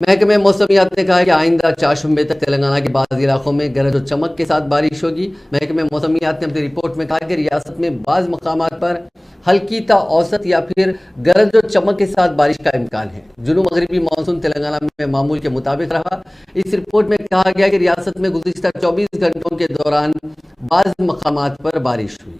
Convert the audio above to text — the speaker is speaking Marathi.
महकमे मौसमियात ने कहा है कि आइंदा 4 शुम्बे तक तेलंगाना के बाज़ इलाकों में गरज और चमक के साथ बारिश होगी। महकमे मौसमियात ने अपनी रिपोर्ट में कहा कि रियासत में बाज़ मकामात पर हल्की ता औसत या फिर गरज और चमक के साथ बारिश का इम्कान है। जुनूब मगरबी मानसून तेलंगाना में मामूल के मुताबिक रहा। इस रिपोर्ट में कहा गया कि रियासत में गुज़िश्ता 24 घंटों के दौरान बाज़ मकामात पर बारिश हुई।